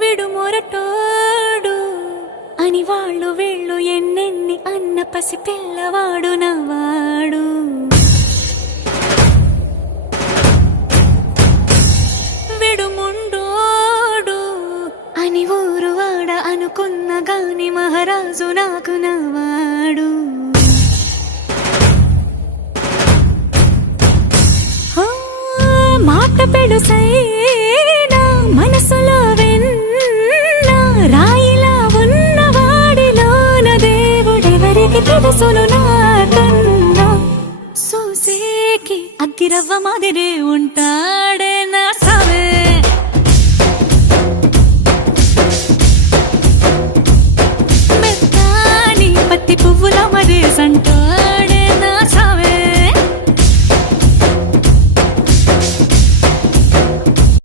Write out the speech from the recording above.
విడు మొరటోడు అని వాళ్ళు వీళ్ళు ఎన్నెన్ని అన్న పసి పిల్లవాడు నవాడు. విడు ముండోడు అని ఊరు వాడ అనుకున్న గాని మహారాజు నాకు నవాడు. మాట పెడుసైనా మనసులో వెన్న రాయిలా ఉన్నవాడిలోన దేవుడెవరికి తెలుసును.